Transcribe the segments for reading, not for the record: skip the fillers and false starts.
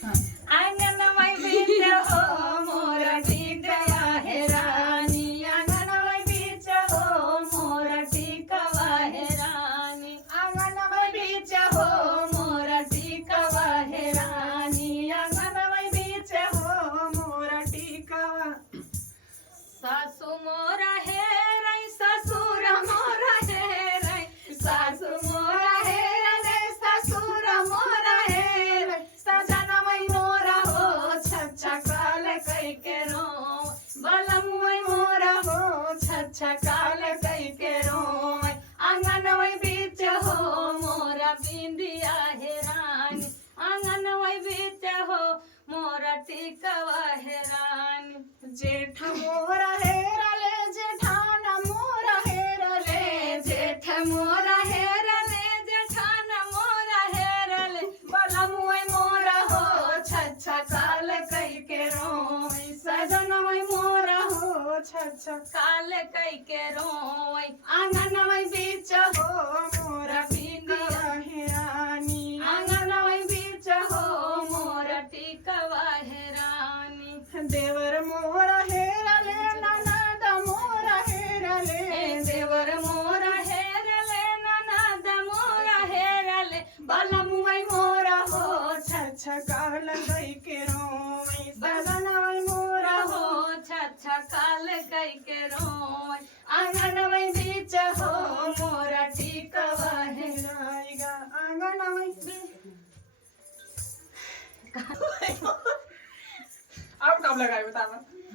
अंगनवाई बीच हो मोर टिकवा है रानी, अंगनवाई बीच हो मोर टिकवा है रानी, अंगनवाई बीच हो मोर टिकवा है रानी, अंगनवाई बीच हो मोर टिकवा। सासू मोरा है रई ससुर मोरा है रई, सासू मोरा है रई ससुर मोरा है रई, सजनवई मोरा हो छछा काल कई के रो, बलमुई मोरा हो छछा काल कई के रो, आंगनवई बीच हो मोरा बिंदिया है रानी, आंगनवई बीच हो मोरा टिकवा है रानी। जेठ मोरा हेरले जेठान मोरा हेरले, जेठ मोरा हेरले जेठान मोरा हेरले, बलमुई मोरा हो छछा काल कई के रोई, सजनवई मोरा हो छछा काल कई के रोई, आंगनवई बीच हो मोरा बिंदिया है रानी, आंगनवई बीच हो मोरा टिकवा है रानी। देवर मोरा हेरले ननद मोरा हेरले, देवर मोरा हेरले ननद मोरा हेरले, बलमुई मोरा हो छछा काल कई के रोई, सजनवई मोरा हो छछा काल कई के रोई, आंगनवई बीच हो मोरा टिकवा है राईगा, आंगनवई अब कब लगाए बता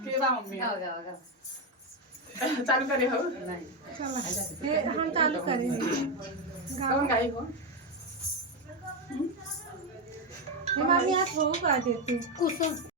के बा मम्मी चालू करे हो नहीं हम चालू करेंगे। कौन गाई हो मम्मी आप हो गा देती कुछ